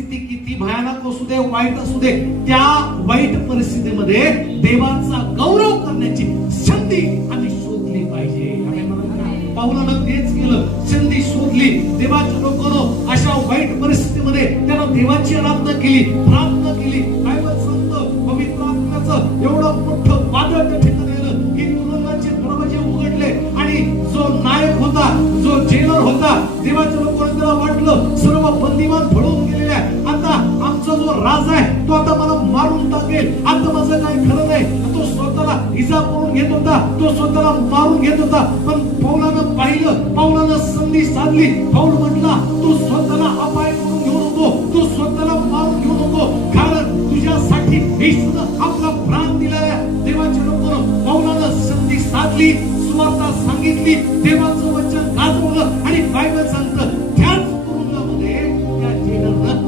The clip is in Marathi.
परिस्थिती किती भयानक असू दे, वाईट असू दे, त्या वाईट परिस्थितीमध्ये देवाचा गौरव करण्याची संधी आम्ही शोधली पाहिजे. पाऊलानं तेच केलं, संधी शोधली. देवाच्या लोकांनो अशा वाईट परिस्थितीमध्ये त्यानं देवाची आराधना केली, प्रार्थना केली. बायबल सांगतं पवित्र आत्म्याचं एवढं मोठं वादळ त्या ठिकाणी आलं की तुरुंगाचे दरवाजे उघडले आणि जो नायक होता, जो जेलर होता, देवाच्या लोकांना त्याला वाटलं सर्व बंदिवान पळून गेलेले आहे, आता आमचा जो राजा आहे तो आता मला मारून टाकेल, आता माझं काय खरं नाही. तो स्वतःला इजा करून घेत होता, तो स्वतःला मारून घेत होता. पण पौलानं पाहिलं, पौलानं संधी साधली. पौल म्हटला तू स्वतःला अपाय करून घेऊ नको, तू स्वतःला मारून घेऊ नको, कारण तुझ्यासाठी येशूनं आपला प्राण दिलाय. देवाच्या लोकांना पौलानं संधी साधली, सुवार्ता सांगितली, देवाचं वचन गाजवलं आणि बायबल सांगतं